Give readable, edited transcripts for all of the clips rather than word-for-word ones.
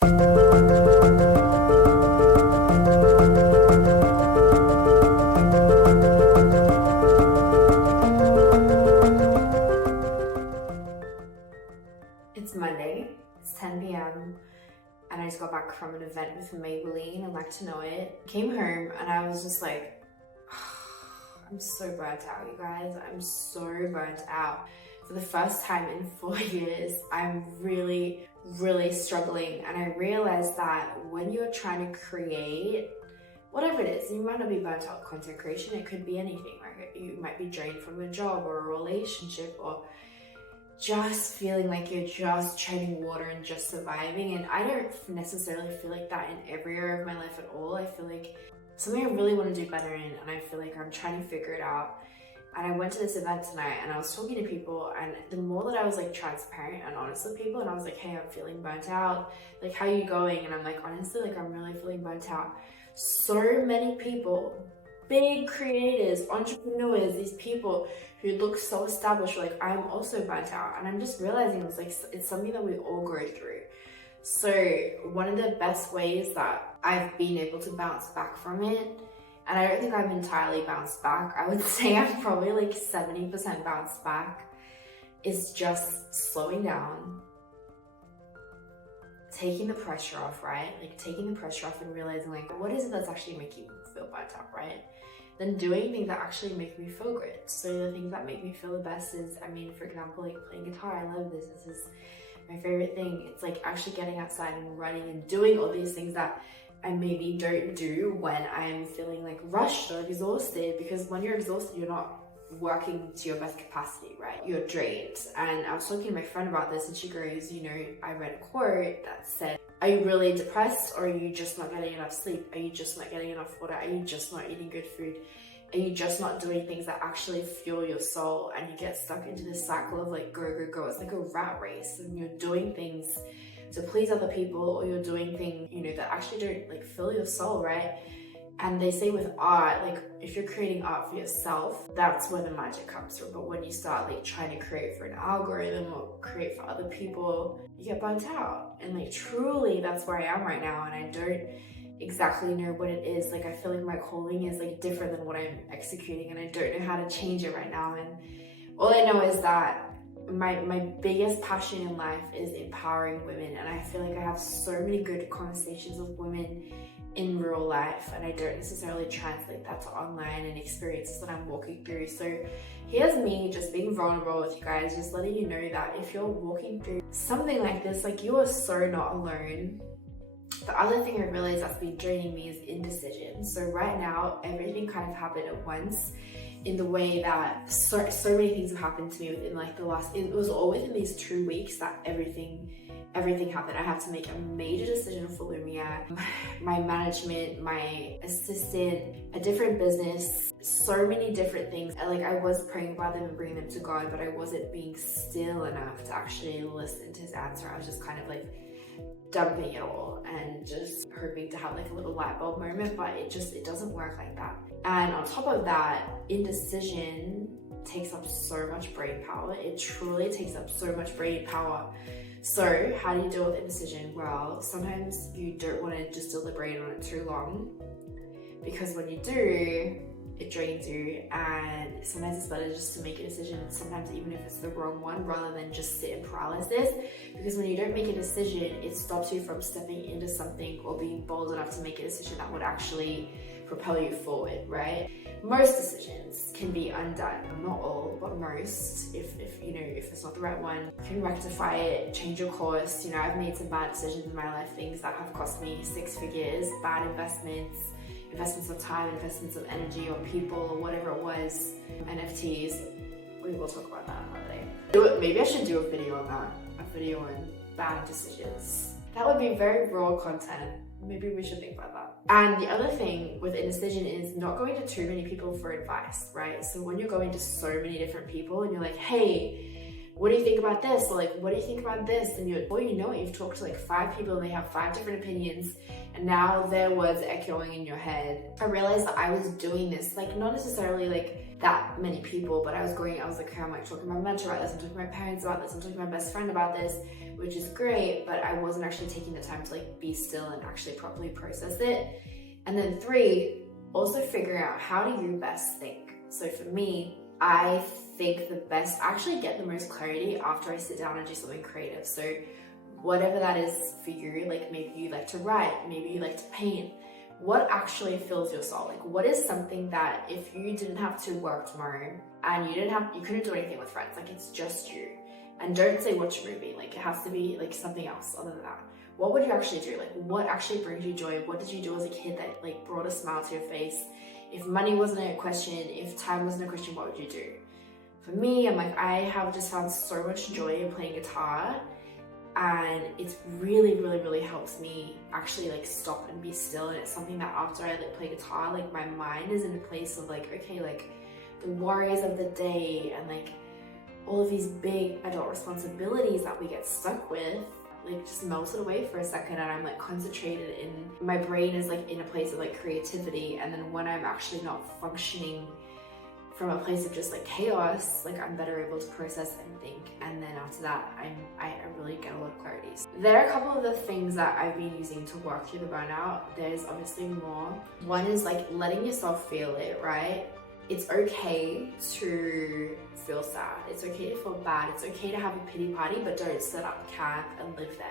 It's Monday, it's 10 p.m. and I just got back from an event with Maybelline and Like to Know It. Came home and I was just like, I'm so burnt out, you guys. I'm so burnt out. For the first time in 4 years, I'm really struggling. And I realized that when you're trying to create, whatever it is, you might not be burnt out with content creation, it could be anything, right? You might be drained from a job or a relationship or just feeling like you're just treading water and just surviving. And I don't necessarily feel like that in every area of my life at all. I feel like something I really want to do better in, and I feel like I'm trying to figure it out. And I went to this event tonight and I was talking to people, and the more that I was like transparent and honest with people, and I was like, hey, I'm feeling burnt out, like, how are you going? And I'm like, honestly, like, I'm really feeling burnt out. So many people, big creators, entrepreneurs, these people who look so established, were like, I'm also burnt out. And I'm just realizing it's something that we all go through. So one of the best ways that I've been able to bounce back from it, and I don't think I've entirely bounced back, I would say I'm probably like 70% bounced back, is just slowing down, taking the pressure off, right? Like taking the pressure off and realizing like, what is it that's actually making me feel burnt out, right? Then doing things that actually make me feel good. So the things that make me feel the best is, I mean, for example, like playing guitar. I love this. This is my favorite thing. It's like actually getting outside and running and doing all these things that I maybe don't do when I'm feeling like rushed or exhausted, because when you're exhausted, you're not working to your best capacity, right? You're drained. And I was talking to my friend about this, and she goes, you know, I read a quote that said, are you really depressed, or are you just not getting enough sleep? Are you just not getting enough water? Are you just not eating good food? Are you just not doing things that actually fuel your soul? And you get stuck into this cycle of like, go, go, go. It's like a rat race, and you're doing things to please other people, or you're doing things, you know, that actually don't like fill your soul, right? And they say with art, like if you're creating art for yourself, that's where the magic comes from. But when you start like trying to create for an algorithm or create for other people, you get burnt out. And like truly that's where I am right now, and I don't exactly know what it is. Like I feel like my calling is like different than what I'm executing, and I don't know how to change it right now. And all I know is that my biggest passion in life is empowering women, and I feel like I have so many good conversations with women in real life, and I don't necessarily translate that to online and experiences that I'm walking through. So here's me just being vulnerable with you guys, just letting you know that if you're walking through something like this, like you are so not alone. The other thing I realized that's been draining me is indecision. So right now, everything kind of happened at once, in the way that so many things have happened to me within like the last, it was all within these 2 weeks that everything happened. I had to make a major decision for Lumia, my management, my assistant, a different business, so many different things. Like I was praying about them and bringing them to God, but I wasn't being still enough to actually listen to his answer. I was just kind of like dumping it all and just hoping to have like a little light bulb moment, but it doesn't work like that. And on top of that, indecision takes up so much brain power. It truly takes up so much brain power. So how do you deal with indecision? Well, sometimes you don't want to just deliberate on it too long, because when you do, it drains you, and sometimes it's better just to make a decision, sometimes even if it's the wrong one, rather than just sit in paralysis. Because when you don't make a decision, it stops you from stepping into something or being bold enough to make a decision that would actually propel you forward, right? Most decisions can be undone, not all, but most. If you know, if it's not the right one, you can rectify it, change your course. You know, I've made some bad decisions in my life, things that have cost me 6 figures, bad investments of time, investments of energy, or people, or whatever it was. NFTs, we will talk about that another day. Maybe I should do a video on that, a video on bad decisions. That would be very raw content. Maybe we should think about that. And the other thing with indecision is not going to too many people for advice, right? So when you're going to so many different people and you're like, hey, what do you think about this? Or like, what do you think about this? And before you know it, you've talked to like 5 people and they have 5 different opinions, and now their words are echoing in your head. I realized that I was doing this, like not necessarily like that many people, but I was like, okay, I'm like talking to my mentor about this, I'm talking to my parents about this, I'm talking to my best friend about this, which is great, but I wasn't actually taking the time to like be still and actually properly process it. And then 3, also figuring out how do you best think. So for me, I think the best, actually get the most clarity after I sit down and do something creative. So whatever that is for you, like maybe you like to write, maybe you like to paint, what actually fills your soul? Like what is something that if you didn't have to work tomorrow and you couldn't do anything with friends, like it's just you, and don't say watch a movie, like it has to be like something else other than that. What would you actually do? Like what actually brings you joy? What did you do as a kid that like brought a smile to your face? If money wasn't a question, if time wasn't a question, what would you do? For me, I'm like, I have just found so much joy in playing guitar, and it's really helps me actually like stop and be still. And it's something that after I like play guitar, like my mind is in a place of like, okay, like the worries of the day and like all of these big adult responsibilities that we get stuck with, like just melted away for a second, and I'm like concentrated in, my brain is like in a place of like creativity. And then when I'm actually not functioning from a place of just like chaos, like I'm better able to process and think, and then after that I really get a lot of clarity. There are a couple of the things that I've been using to work through the burnout. There's obviously more. One is like letting yourself feel it, right? It's okay to feel sad, it's okay to feel bad, it's okay to have a pity party, but don't set up camp and live there.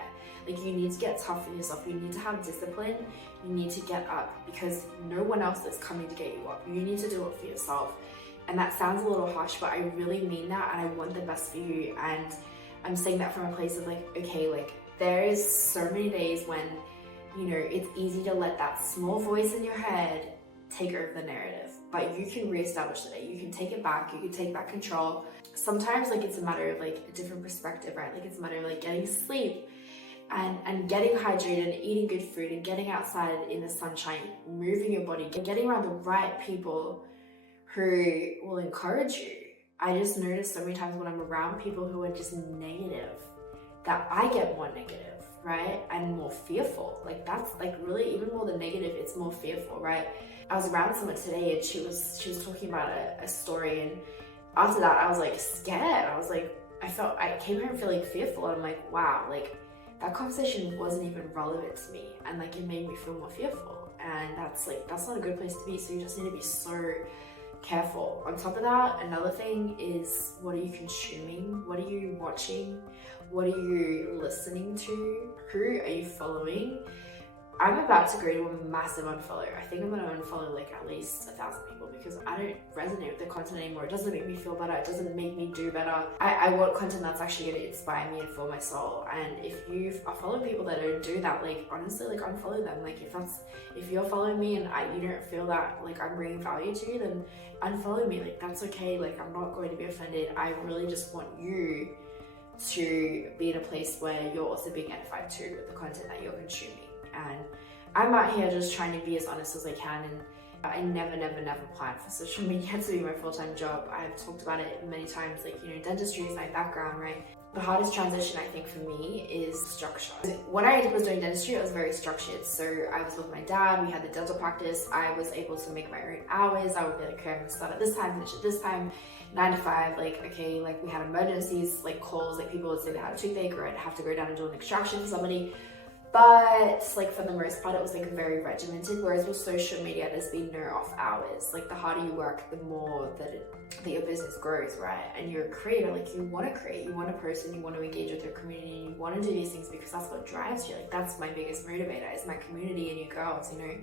Like you need to get tough on yourself, you need to have discipline, you need to get up, because no one else is coming to get you up. You need to do it for yourself. And that sounds a little harsh, but I really mean that, and I want the best for you. And I'm saying that from a place of like, okay, like there is so many days when, you know, it's easy to let that small voice in your head take over the narrative, but you can reestablish the day, you can take it back, you can take back control. Sometimes like it's a matter of like a different perspective, right? Like it's a matter of like getting sleep and getting hydrated and eating good food and getting outside in the sunshine, moving your body, getting around the right people who will encourage you. I just notice so many times when I'm around people who are just negative, that I get more negative, right? And more fearful. Like that's like really even more than negative, it's more fearful, right? I was around someone today and she was talking about a story, and after that I was like scared. I was like, I came home feeling fearful, and I'm like, wow, like that conversation wasn't even relevant to me, and like it made me feel more fearful, and that's not a good place to be. So you just need to be so careful. On top of that, another thing is, what are you consuming? What are you watching? What are you listening to? Who are you following? I'm about to go to a massive unfollow. I think I'm gonna unfollow like at least 1,000 people, because I don't resonate with the content anymore. It doesn't make me feel better. It doesn't make me do better. I want content that's actually gonna inspire me and fill my soul. And if you are following people that don't do that, like honestly, like unfollow them. Like if you're following me and you don't feel that like I'm bringing value to you, then unfollow me. Like that's okay. Like I'm not going to be offended. I really just want you to be in a place where you're also being edified too with the content that you're consuming. And I'm out here just trying to be as honest as I can, and I never planned for social media to be my full-time job. I've talked about it many times, like, you know, dentistry is my background, right? The hardest transition I think for me is structure. When I was doing dentistry, it was very structured. So I was with my dad, we had the dental practice, I was able to make my own hours. I would be like, okay, I'm gonna start at this time, finish at this time, 9 to 5, like, okay, like we had emergencies, like calls, like people would say they had a toothache, or I'd have to go down and do an extraction for somebody. But like for the most part, it was like very regimented. Whereas with social media, there's been no off hours. Like the harder you work, the more that your business grows, right? And you're a creator, like you want to create, you want to post, and you want to engage with your community, and you want to do these things because that's what drives you. Like that's my biggest motivator, is my community and you girls, you know,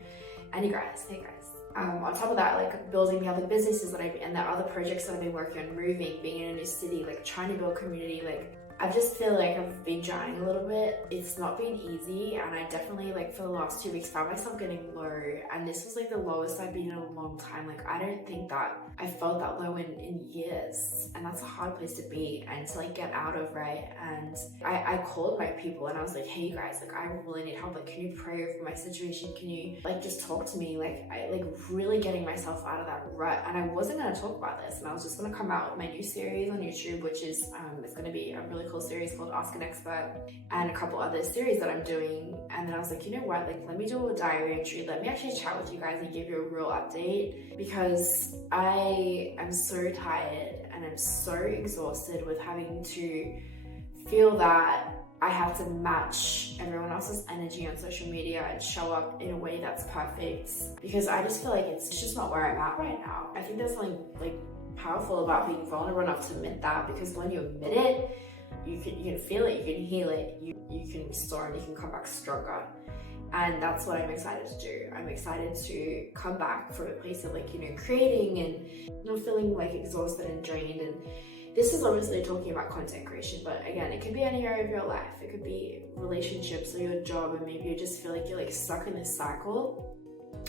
and you guys, hey guys. On top of that, like building the other businesses that and the other projects that I've been working on, moving, being in a new city, like trying to build community, like I just feel like I've been drowning a little bit. It's not been easy, and I definitely, like, for the last 2 weeks found myself getting low, and this was like the lowest I've been in a long time. Like I don't think that I felt that low in years, and that's a hard place to be and to like get out of, right? And I called my people and I was like, hey you guys, like I really need help. Like can you pray over my situation? Can you like just talk to me? Like I like really getting myself out of that rut. And I wasn't going to talk about this, and I was just going to come out with my new series on YouTube, which is it's going to be a really cool series called Ask an Expert, and a couple other series that I'm doing. And then I was like, you know what, like let me do a diary entry, let me actually chat with you guys and give you a real update, because I am so tired and I'm so exhausted with having to feel that I have to match everyone else's energy on social media and show up in a way that's perfect, because I just feel like it's just not where I'm at right now. I think there's something like powerful about being vulnerable enough to admit that, because when you admit it, you can feel it, you can heal it, you can restore, and you can come back stronger. And that's what I'm excited to do. I'm excited to come back from a place of like, creating and not feeling like exhausted and drained. And this is obviously talking about content creation, but again, it could be any area of your life. It could be relationships or your job, and maybe you just feel like you're like stuck in this cycle.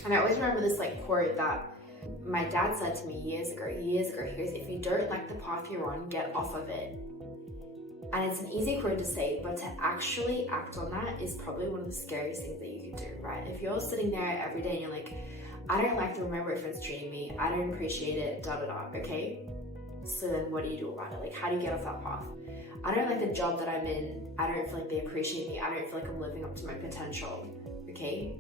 And I always remember this like quote that my dad said to me years ago. He goes, if you don't like the path you're on, get off of it. And it's an easy quote to say, but to actually act on that is probably one of the scariest things that you can do, right? If you're sitting there every day and you're like, I don't like the way my boyfriend's treating me, I don't appreciate it, okay? So then what do you do about it? Like, how do you get off that path? I don't like the job that I'm in, I don't feel like they appreciate me, I don't feel like I'm living up to my potential, okay?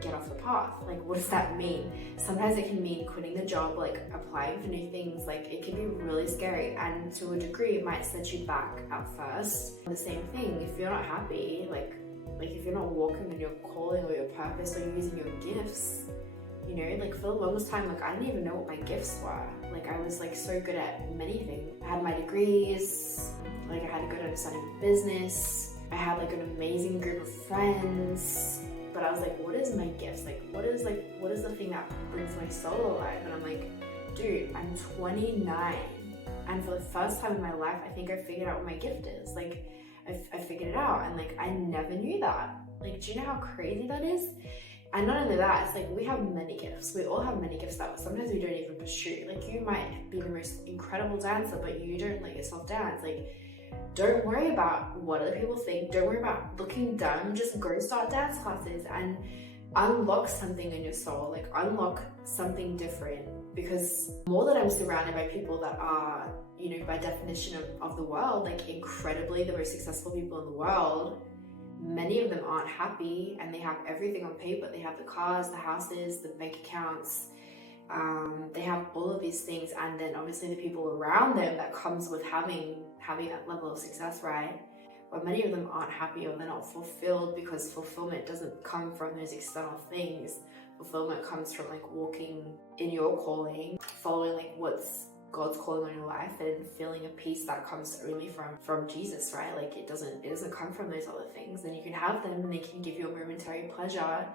Get off the path. Like, what does that mean? Sometimes it can mean quitting the job, like applying for new things. Like, it can be really scary, and to a degree it might set you back at first. The same thing, if you're not happy, like if you're not walking in your calling or your purpose or using your gifts, like for the longest time, like I didn't even know what my gifts were. Like, I was like so good at many things. I had my degrees, like I had a good understanding of business, I had like an amazing group of friends. But I was like, what is my gifts? Like, what is the thing that brings my soul alive? And I'm like, dude, I'm 29. And for the first time in my life, I think I figured out what my gift is. Like, I figured it out. And like, I never knew that. Like, do you know how crazy that is? And not only that, it's like, we have many gifts. We all have many gifts that sometimes we don't even pursue. Like, you might be the most incredible dancer, but you don't let yourself dance. Like, don't worry about what other people think. Don't worry about looking dumb. Just go start dance classes and unlock something in your soul. Like, unlock something different. Because more that I'm surrounded by people that are, by definition of the world, like incredibly the most successful people in the world, many of them aren't happy, and they have everything on paper. They have the cars, the houses, the bank accounts. They have all of these things, and then obviously the people around them that comes with having that level of success, right? But many of them aren't happy, or they're not fulfilled, because fulfillment doesn't come from those external things. Fulfillment comes from like walking in your calling, following like what's God's calling on your life, and feeling a peace that comes only from Jesus, right? Like, it doesn't come from those other things. And you can have them, and they can give you a momentary pleasure.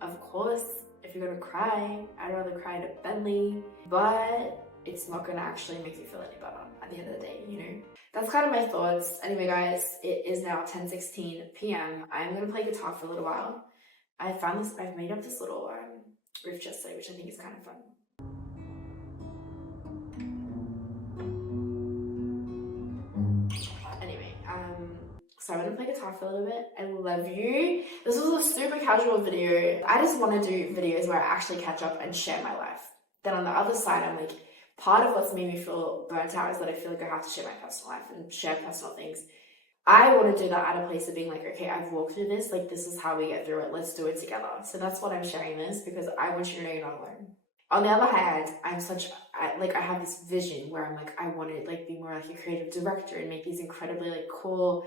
Of course, if you're gonna cry, I'd rather cry in a Bentley, but it's not gonna actually make you feel any better at the end of the day, That's kind of my thoughts. Anyway, guys, it is now 10:16 p.m. I'm gonna play guitar for a little while. I've made up this little riff yesterday, which I think is kind of fun. Anyway, so I'm gonna play guitar for a little bit. I love you. This was a super casual video. I just want to do videos where I actually catch up and share my life. Then on the other side, I'm like, part of what's made me feel burnt out is that I feel like I have to share my personal life and share personal things. I want to do that at a place of being like, okay, I've walked through this, like this is how we get through it, let's do it together. So that's what I'm sharing this, because I want you to know you're not alone. On the other hand, I have this vision where I'm like, I want to like be more like a creative director and make these incredibly like cool,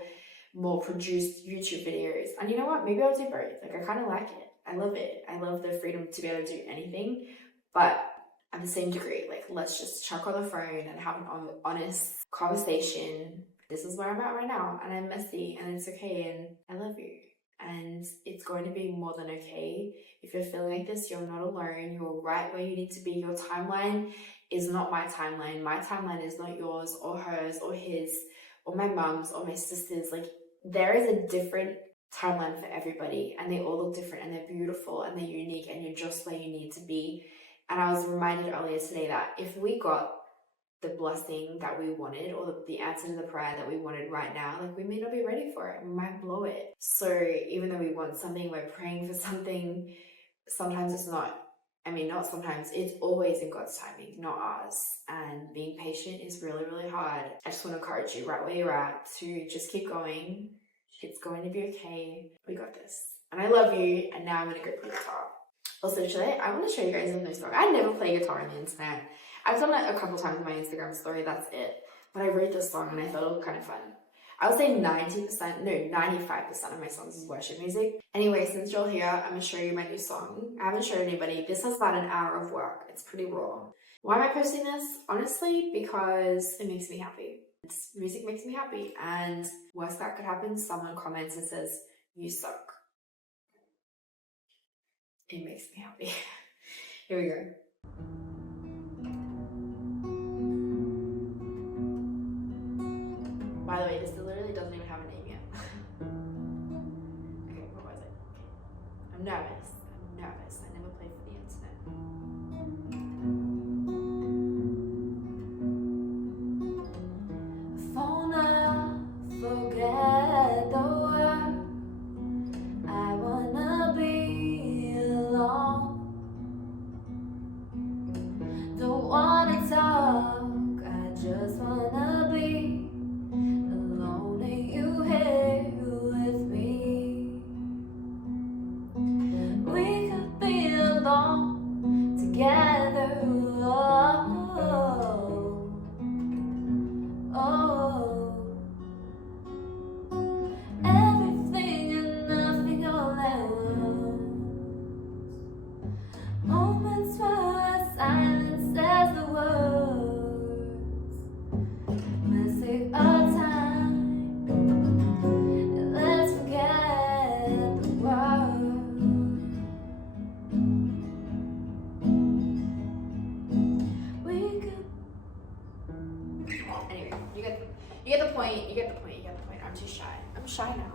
more produced YouTube videos. And you know what, maybe I'll do both. Like, I kind of like it. I love it. I love the freedom to be able to do anything, but at the same degree, like, let's just chuck on the phone and have an honest conversation. This is where I'm at right now, and I'm messy, and it's okay, and I love you. And it's going to be more than okay. If you're feeling like this, you're not alone. You're right where you need to be. Your timeline is not my timeline. My timeline is not yours or hers or his or my mom's or my sister's. Like, there is a different timeline for everybody, and they all look different, and they're beautiful, and they're unique, and you're just where you need to be. And I was reminded earlier today that if we got the blessing that we wanted, or the answer to the prayer that we wanted right now, like, we may not be ready for it. We might blow it. So even though we want something, we're praying for something, sometimes it's not sometimes, it's always in God's timing, not ours. And being patient is really, really hard. I just want to encourage you right where you're at to just keep going. It's going to be okay. We got this. And I love you. And now I'm going to go play guitar. Also, today, I want to show you guys a new song. I never play guitar on the internet. I've done it a couple times on my Instagram story, that's it. But I wrote this song and I thought it was kind of fun. I would say 90%, no, 95% of my songs is worship music. Anyway, since you're here, I'm gonna show you my new song. I haven't showed anybody. This has about an hour of work. It's pretty raw. Why am I posting this? Honestly, because it makes me happy. Music makes me happy, and worst that could happen, someone comments and says, you suck. It makes me happy. Here we go. By the way, this literally doesn't even have a name yet. Okay, what was it? Okay. I'm nervous. I never played for the internet. Wanna forget the word. I wanna be alone. Don't wanna talk. I just wanna be alone and you here with me. We could be alone together. Oh, everything and nothing all at once. Moments where silence says the words. Let's take our time and let's forget the world. We could. Anyway, you get the point. I'm too shy. I'm shy now.